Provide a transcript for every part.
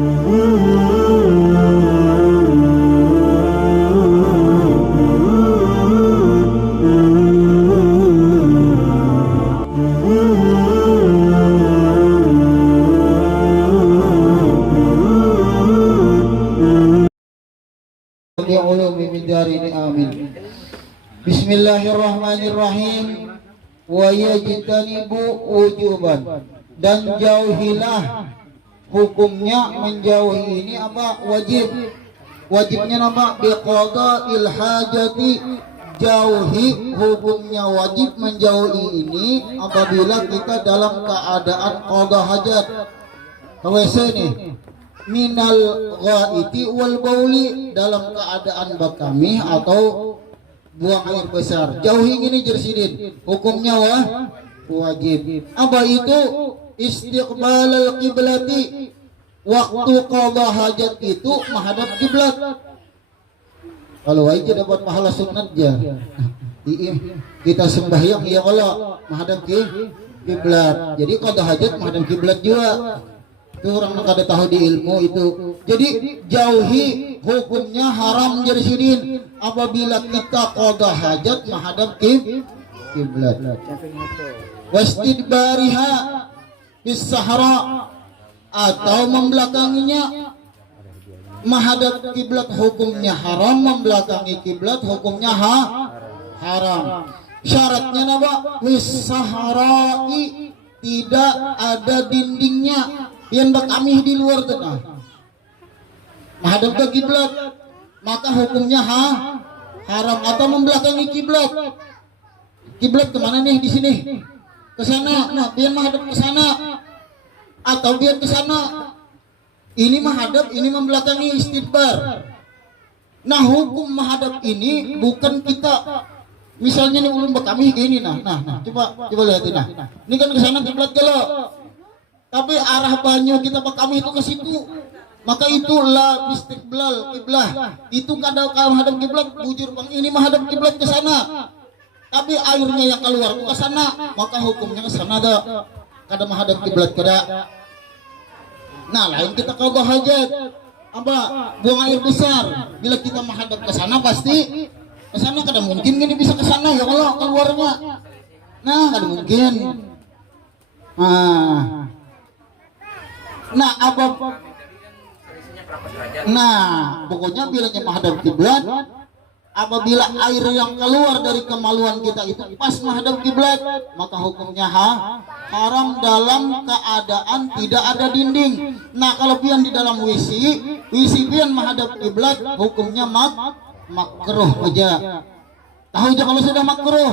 Bismillahirrahmanirrahim. Wa yajtanibu wujuban, dan jauhilah, hukumnya menjauhi ini apa? Wajib. Wajibnya apa? Biqada'il hajati, jauhi, hukumnya wajib menjauhi ini apabila kita dalam keadaan qada hajat. WC nih, minal ghaiti wal bauli, dalam keadaan bakami atau buang air besar. Jauhi ini jersidin, hukumnya wajib. Apa itu? Istiqbalal qiblati, waktu qada hajat itu menghadap kiblat. Kalau aja dapat pahala sunat ya. Kita sembahyang ya Allah menghadap kiblat. Jadi qada hajat menghadap kiblat juga. Itu orang yang kada tahu di ilmu itu. Jadi jauhi, hukumnya haram jersidin apabila kita qada hajat menghadap kiblat. Wastidbariha bis sahara, atau membelakanginya menghadap kiblat, hukumnya haram. Membelakangi kiblat hukumnya haram. Syaratnya apa? Bis sahara'i, tidak ada dindingnya, yang berkamih di luar tanah menghadap ke kiblat, maka hukumnya haram. Atau membelakangi kiblat. Kiblat kemana nih? Di sini, ke sana. Nah, biar menghadap ke sana atau biar ke sana. Ini menghadap, ini membelakangi, istidbar. Nah, hukum menghadap ini bukan kita misalnya nih ulun berkamih gini, nah coba lihatin, nah ini kan ke sana kiblat kalau, tapi arah banyu kita bekami itu ke situ, maka itulah istiqbal kiblah. Itu kadang kalau menghadap kiblat, bujur bang ini menghadap kiblat ke sana, tapi airnya yang keluar ke sana, maka hukumnya ke sana dah. Kadang menghadap kiblat kada. Nah, lain kita qada hajat, apa? Buang air besar. Bila kita menghadap ke sana pasti ke sana, kada mungkin gini bisa ke sana ya Allah keluarnya. Nah, kada mungkin. Pokoknya bilanya menghadap kiblat apabila air yang keluar dari kemaluan kita itu pas menghadap kiblat, maka hukumnya haram dalam keadaan tidak ada dinding. Nah, kalau pian di dalam WC pian menghadap kiblat, hukumnya makruh aja. Tahu aja kalau sudah makruh.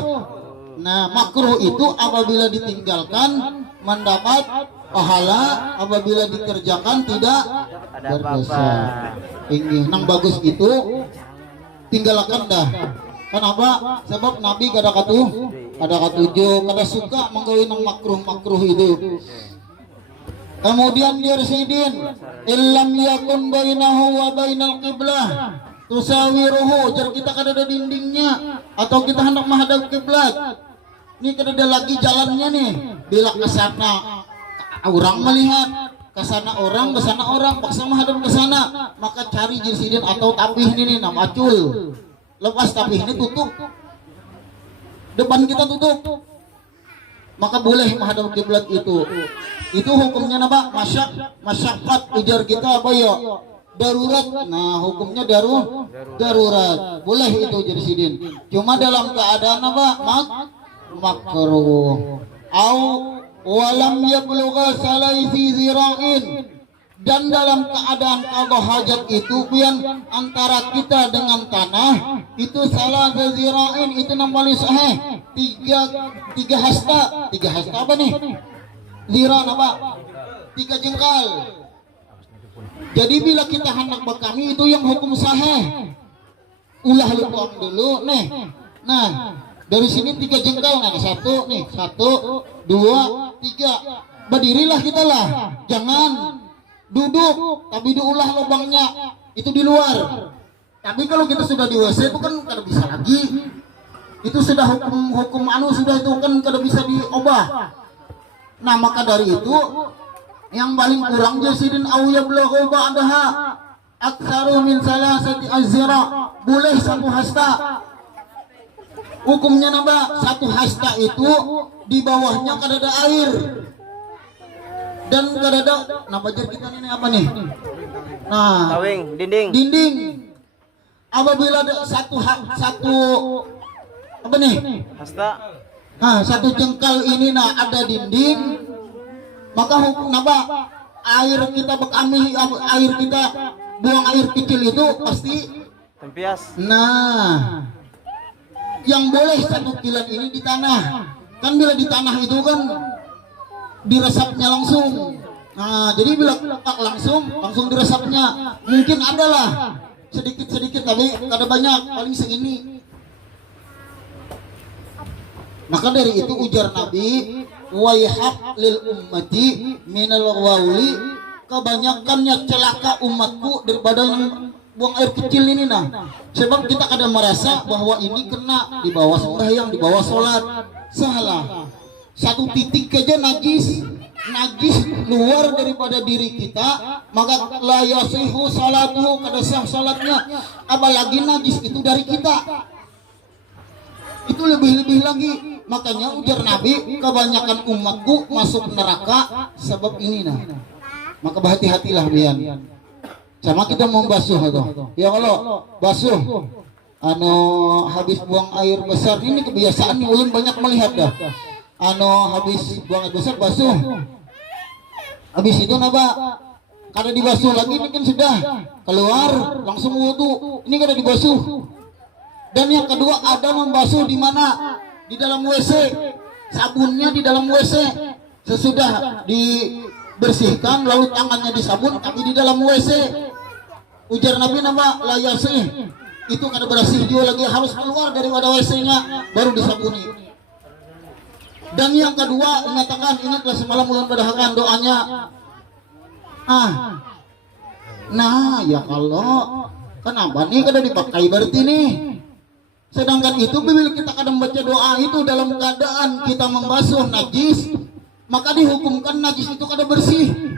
Nah, makruh itu apabila ditinggalkan mendapat pahala, apabila dikerjakan tidak berdosa. Ini nang bagus itu tinggalkan dah. Kenapa? Sebab Nabi kada katuju, kada suka menggawe nang makruh itu. Kemudian dirsidin illam yakun bainahu wa bainal qiblah tusawiruhu, jar kita kada ada dindingnya atau kita hendak menghadap kiblat. Ini kada ada lagi jalannya nih. Bila ke sana orang melihat, ke sana orang, paksa menghadap ke sana, maka cari jersidin atau tapih ini nama acul. Lepas tapih ini tutup, depan kita tutup, maka boleh menghadap kiblat itu. Itu hukumnya apa? Masyakat, ujar kita apa ya? Darurat. Nah, hukumnya darurat. Boleh itu jersidin. Cuma dalam keadaan apa? Makruh. Au walam yablugha salaisi zira'in, dan dalam keadaan qada hajat itu pian antara kita dengan tanah itu salah zira'in, itu namanya sahih tiga hasta apa nih? Zira apa? 3 jengkal. Jadi bila kita hendak bekami itu yang hukum sahih. Ulah lupa dulu nih. Nah, dari sini 3 jengkal, nah 1 nih, 1, 2, 3. Berdirilah kita lah, jangan duduk, tapi diulah lubangnya itu di luar. Tapi kalau kita sudah di WC itu kan kada bisa lagi. Itu sudah hukum sudah itu kan kada bisa diubah. Nah, maka dari itu yang paling kurang jasidin aw yablughu ba'daha aktsaru min salasati azra, boleh satu hasta. Hukumnya napa? Satu hasta itu di bawahnya kadada air dan kadada napa jar kita ini apa nih? Nah, tawing, dinding. Dinding. Apabila ada satu apa nih? Hasta. Nah, satu jengkal ini nah ada dinding, maka hukum napa? Air kita bekami, air kita buang air kecil itu pasti Tempias. nah yang boleh satu kilan ini di tanah. Kan bila di tanah itu kan diresapnya langsung. Nah, jadi bila langsung diresapnya. Mungkin adalah sedikit-sedikit tapi kada banyak, paling segini. Maka dari itu ujar Nabi, waihab lil ummati minal wauli, kebanyakannya celaka umatku daripada yang buang air kecil ini nah. Sebab kita kadang merasa bahwa ini kena di bawah sembahyang, di bawah sholat. Salah. Satu titik aja najis luar daripada diri kita, maka la yasihu salatuhu, kada sah salatnya. Apalagi najis itu dari kita, itu lebih-lebih lagi. Makanya ujar Nabi, kebanyakan umatku masuk neraka sebab ini nah. Maka berhati-hatilah bian. Sama kita mau basuh itu. Ya kalau basuh habis buang air besar ini kebiasaan nih, ulun banyak melihat dah. Habis buang air besar basuh. Habis itu napa? Kada dibasuh lagi, ini kan sudah keluar langsung wudu. Ini kada dibasuh. Dan yang kedua ada membasuh di mana? Di dalam WC. Sabunnya di dalam WC. Sesudah dibersihkan lalu tangannya disabun tapi di dalam WC. Ujar Nabi nama layasih. Itu kada bersih juga lagi, harus keluar daripada WC-nya baru disabuni. Dan yang kedua mengatakan, ingatlah semalam ulun badahakan doanya. Nah ya kalau kenapa nih kada dipakai berarti nih. Sedangkan itu bila kita kadang baca doa itu dalam keadaan kita membasuh najis, maka dihukumkan najis itu kada bersih.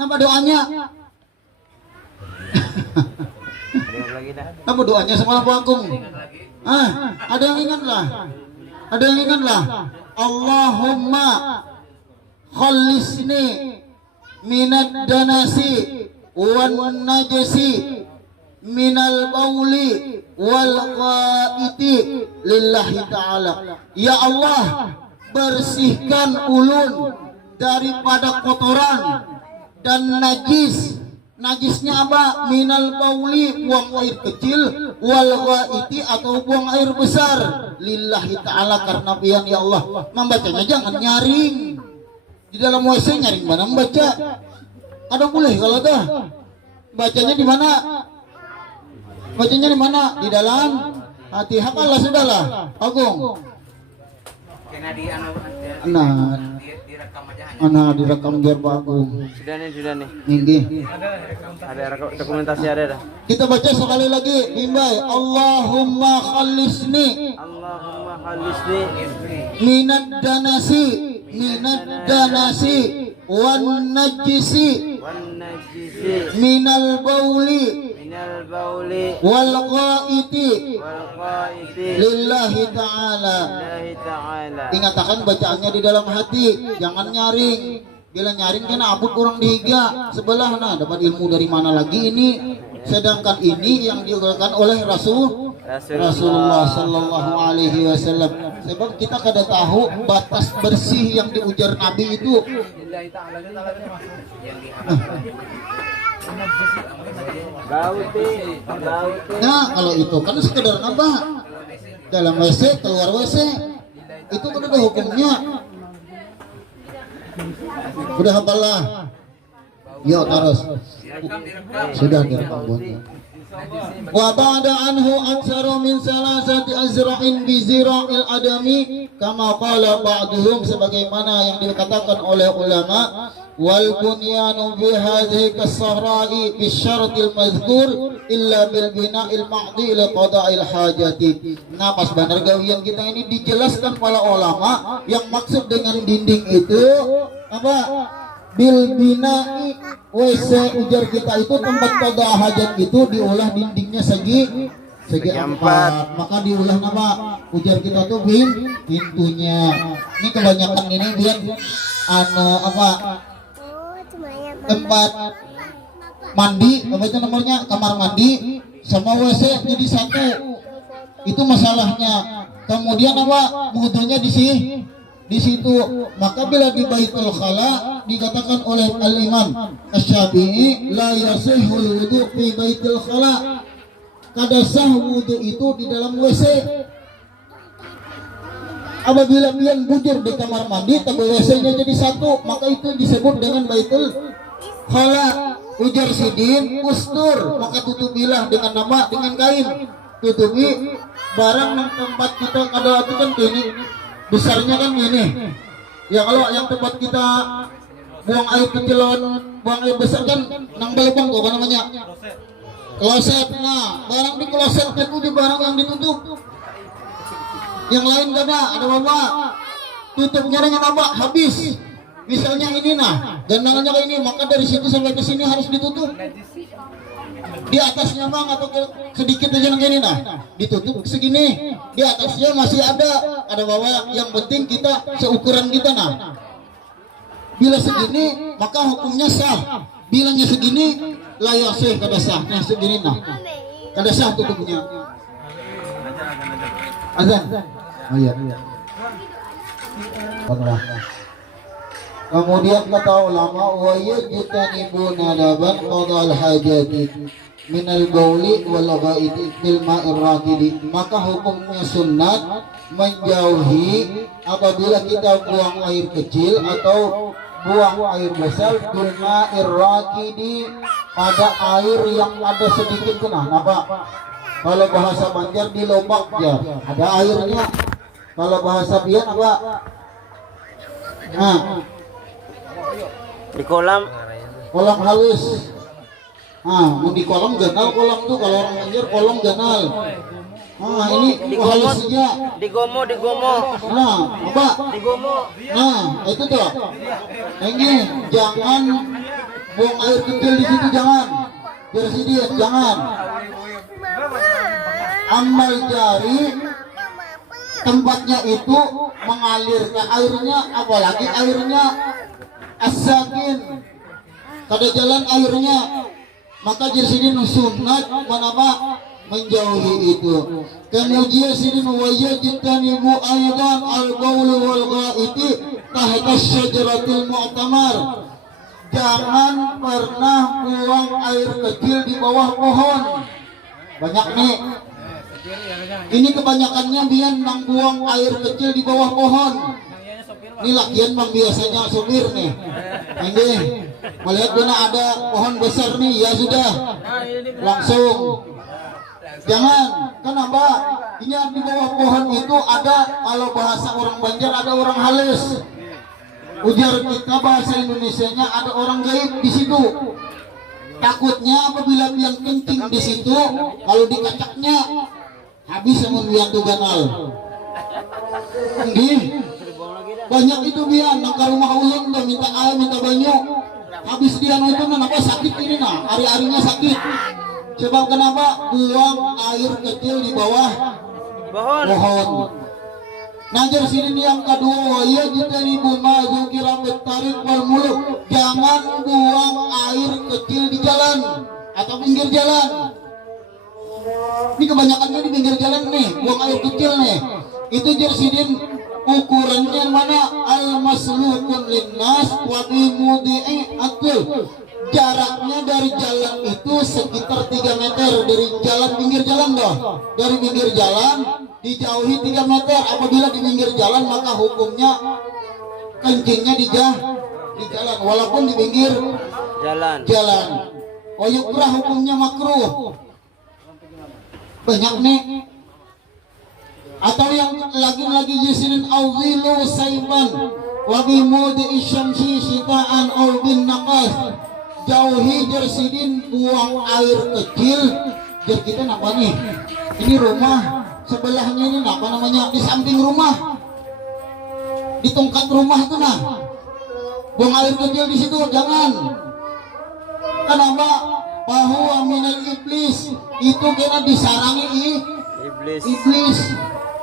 Nama doanya? Apa doanya semalam Pak Agung? Ada yang ingatlah. Ada yang ingatlah. Allahumma khallisni minad danasi wan najasi minal bauli wal qaiti lillahi ta'ala. Ya Allah, bersihkan ulun daripada kotoran dan najis. Najisnya apa? Minal bauli, buang air kecil, wal qaiti atau buang air besar, lillahi ta'ala, karena pian ya Allah. Membacanya jangan nyaring. Di dalam WC nyaring mana membaca? Ada boleh kalau dah. Bacanya di mana? Bacanya di mana? Di dalam hati. Hakalah sudahlah, Agung. Nah, direkam biar Pak Agung. Sudah nih. Nggih. Ada dokumentasi ada dah. Kita baca sekali lagi, Bimbai. Allahumma khallisni. Allahumma khallisni minad danasi wan najisi minal bauli wal qaiti lillahi ta'ala. Ingatkan bacaannya di dalam hati, jangan nyaring. Bila nyaring kan abut orang dihiga sebelah, nah dapat ilmu dari mana lagi ini? Sedangkan ini yang diucapkan oleh Rasulullah Sallallahu Alaihi Wasallam. Sebab kita kada tahu batas bersih yang diujar Nabi itu. Nah kalau itu kan sekedar nambah dalam WC, keluar WC, itu kan ada hukumnya. Sudah hafalah? Yuk terus. Sudah direkam. Wa ba'da anhu aktsaru min salasati azra'in bi zira'il adami kama qala ba'duhum, sebagaimana yang dikatakan oleh ulama, wal bunyanu bi hadhihi kas-sahra'i bi syartil mazkur illa bil bina'il ma'di li qada'il hajati. Nah pas benar gawian kita ini dijelaskan para ulama yang maksud dengan dinding itu apa? bil binai WC ujar kita itu tempat qada hajat itu diolah dindingnya segi empat, maka diulah nama ujar kita tuh pintunya. Ini kebanyakan ini biar tempat mandi, apa itu namanya, kamar mandi sama WC jadi satu, itu masalahnya. Kemudian apa, wudunya di situ. Maka bila di Baitul Khala dikatakan oleh Al-Imam Asy-Syafi'i la yasihul wudu fi Baitul Khala, kada sah wudu itu di dalam WC. Apabila pian bujur di kamar mandi tapi WC-nya jadi satu, maka itu disebut dengan Baitul Khala. Ujar sidin ustur, maka tutupilah dengan kain, tutupi barang yang tempat kita kada itu kan gini besarnya kan gini ya. Kalau yang tempat kita buang air kecilon, buang air besar kan nang belakang kok namanya kloset. Nah, barang di kloset itu di barang yang ditutup, yang lain gak ada apa, tutupnya dengan apa, habis. Misalnya ini gandangannya kayak ini, maka dari situ sampai ke sini harus ditutup. Di atasnya bang atau sedikit aja yang ini ditutup segini. Di atasnya masih ada bawah. Yang penting kita seukuran kita Bila segini maka hukumnya sah. Bilangnya segini layak sih kada sah. Nah segini kada sah tutupnya. Azan. Oh iya. Baiklah. Kemudian kata ulama wa yajtanibuna laban qadal hajati minal bauli wal ghaiti fil ma'ir rakidi, maka hukumnya sunat menjauhi apabila kita buang air kecil atau buang air besar fil ma'ir rakidi, pada air yang ada sedikit kenapa? Kalau bahasa Banjar di lobak ya ada airnya, kalau bahasa Bian apa? Di kolam halus. Di kolam ganal, kolam tuh kalau orang Banjar kolam ganal. Ini halusnya di gomo. apa? Di gomo. Itu tuh. Ini jangan buang air kecil di situ, jangan. Bersihin, jangan. Amal jari tempatnya itu mengalir ke airnya, apalagi airnya as-sakin, kada jalan airnya, maka jadi sunat menapa menjauhi itu. Kemudian sini wajibtanibu aidan al-qaul wal ghaiti tahta syajaratil mu'tamar, jangan pernah buang air kecil di bawah pohon. Banyak nih ini kebanyakannya biar nang buang air kecil di bawah pohon. Ini lakian bang biasanya sopir nih. Ini melihat mana ada pohon besar nih, ya sudah langsung. Jangan, kenapa? Ini di bawah pohon itu ada, kalau bahasa orang Banjar ada orang halus. Ujar kita bahasa Indonesianya ada orang gaib di situ. Takutnya apabila yang kencing di situ, kalau dikacaknya habis yang membiang ganal. Banyak itu biar nang rumah ulun dah minta air, minta banyu, habis dia itu kenapa sakit ini hari-harinya sakit. Sebab kenapa buang air kecil di bawah pohon. Najar sini yang kedua, ya jika ibu maju kira tarik wal muluk, jangan buang air kecil di jalan atau pinggir jalan. Ini kebanyakannya di pinggir jalan nih, buang air kecil nih. Itu jersidin ukurannya mana al-maslukun linnas wa bimudi'i atul, jaraknya dari jalan itu sekitar 3 meter dari jalan, pinggir jalan dari pinggir jalan dijauhi 3 meter. Apabila di pinggir jalan maka hukumnya kencingnya di jalan walaupun di pinggir jalan. Wayukrah hukumnya makruh. Banyak nih. Atau yang lagi jisinin awzilu saiban wa bimudi isyamsi sitaan aw bin naqas, jauhi jersidin buang air kecil. Jadi kita apa nih? Ini rumah sebelahnya ini apa namanya, di samping rumah, di tongkat rumah itu buang air kecil di situ jangan. Kenapa? Bahwa minal iblis itu kena disarangi iblis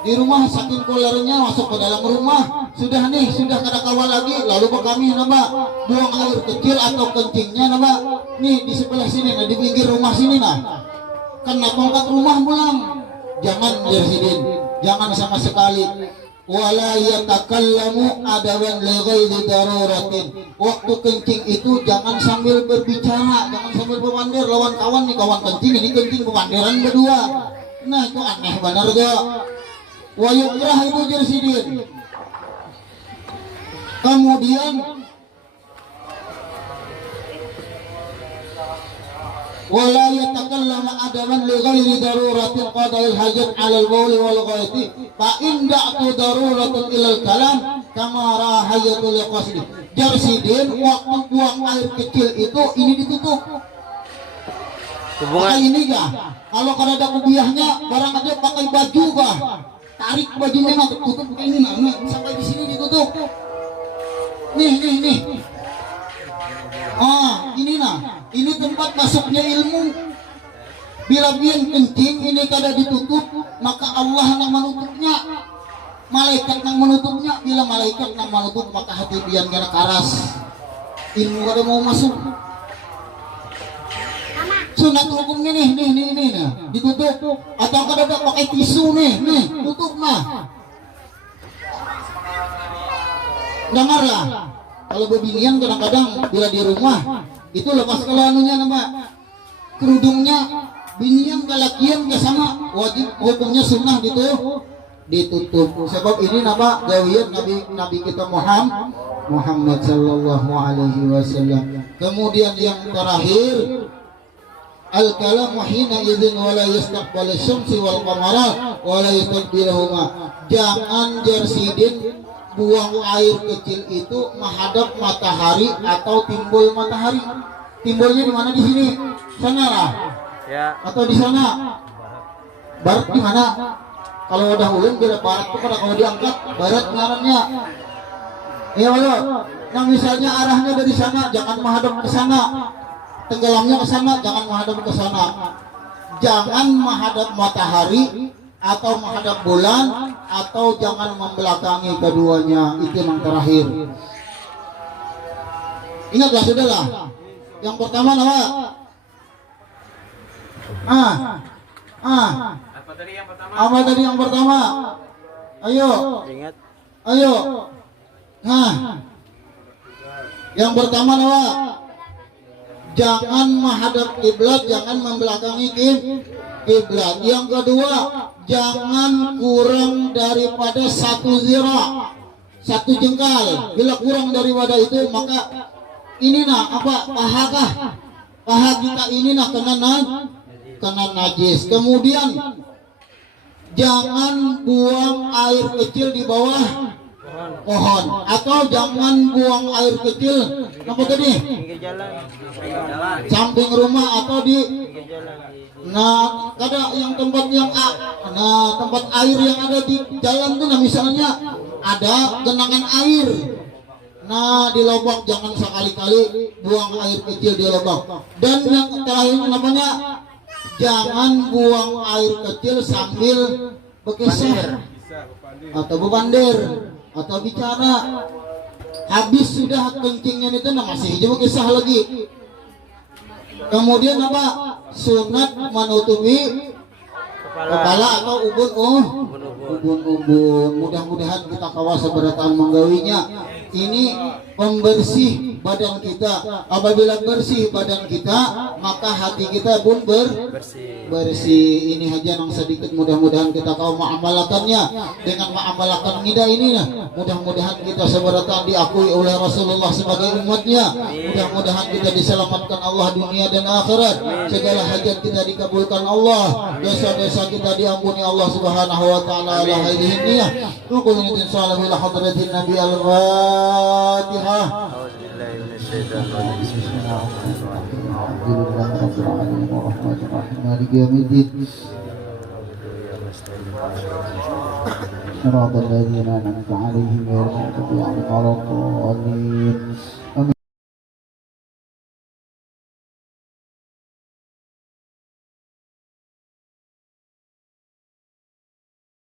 di rumah, saking kolernya masuk ke dalam rumah. Sudah kada kawal lagi, lalu kami nama buang air kecil atau kencingnya nama nih di sebelah sini, nah di pinggir rumah sini nah, kena tongkat rumah pulang. Jangan Jersidin, jangan sama sekali. Wala yatakallamu adawan li ghairi daruratin. Waktu kencing itu jangan sambil berbicara, jangan sambil bebandir lawan kawan nih, kawan kencing ini kencing bebandiran berdua. Nah itu aneh benar gak? Wa yukrah itu Jersidin. Kemudian wala yatakallamu adaman li ghairi daruratin qada'il hajat 'ala al-bawl wal ghaiti fa in da'tu daruratun ila al-kalam kama rahayatul qasdi. Jersidin, waktu buang air kecil itu ini ditutup. Pakai ini kah? Kalau kada ada kubiahnya, barang aja pakai baju kah? Tarik bajunya nah, tutup ini nah, sampai di sini ditutup. Nih. Ini nah, ini tempat masuknya ilmu. Bila biang kencing ini kada ditutup, maka Allah yang menutupnya, malaikat yang menutupnya. Bila malaikat yang menutup, maka hati biang kena karas, ilmu kada mau masuk. Sunat hukumnya nih nah, ditutup. Atau kada ada pakai tisu nih tutup nah. Dengarlah, kalau bebinian kadang-kadang bila di rumah itu lepas kalau anunya nama kerudungnya, binian kalakian ke sama wajib hukumnya sunnah ditutup. Sebab ini nama gawian Nabi kita Muhammad sallallahu alaihi wasallam. Kemudian yang terakhir, al-kalamu hina idzin wala yastaqbalu syamsi wal qamara wala yastaqbiluhuma. Jangan Jersidin buang air kecil itu menghadap matahari atau timbul matahari. Timbulnya di mana? Di sini, sana lah. Ya. Atau di sana. Barat di mana? Kalau udah ulun bila barat itu kalau diangkat barat ngarannya. Ya Allah. Nah misalnya arahnya dari sana, jangan menghadap ke sana. Tenggelamnya ke sana, jangan menghadap ke sana. Jangan menghadap matahari atau menghadap bulan, atau jangan membelakangi keduanya. Itu yang terakhir. Ingatlah sudahlah. Yang pertama apa? Apa tadi yang pertama? Ayo. Ingat. Ayo. Yang pertama apa? Jangan menghadap kiblat, jangan membelakangi kiblat. Yang kedua, jangan kurang daripada 1 zira, 1 jengkal. Bila kurang daripada itu, maka ini nah apa? Paha kita ini nah kena najis. Kemudian jangan buang air kecil di bawah pohon, atau jangan buang air kecil apa tadi? Samping rumah atau di kada yang tempat tempat air yang ada di jalan tuh nah, misalnya ada genangan air. Nah di lubang jangan sekali-kali buang air kecil di lubang. Dan yang terakhir namanya jangan buang air kecil sambil berkisah atau bebandir atau bicara. Habis sudah kencingnya itu nah masih hijau kisah lagi. Kemudian apa? Sunat menutupi kepala atau ubun-ubun. Mudah-mudahan kita kawas seberatan menggawinya. Ini pembersih badan kita. Apabila bersih badan kita, maka hati kita pun bersih. Ini aja yang sedikit, mudah-mudahan kita kau mengamalkannya. Dengan mengamalkan nida ini, mudah-mudahan kita seberatan diakui oleh Rasulullah sebagai umatnya. Mudah-mudahan kita diselamatkan Allah dunia dan akhirat. Segala hajat kita dikabulkan Allah. Dosa-dosa kita diampuni Allah Subhanahu wa taala. Ala hadhihi niyah. Nuqulu insyaallah ila hadratin Nabi al-Fatihah. A'udzubillahi minasyaitonir rajim. Alhamdulillahirabbil alamin arrahmanir rahim maliki yaumiddin. Shiratal ladzina an'amta 'alaihim ghairil maghdubi 'alaihim waladdallin.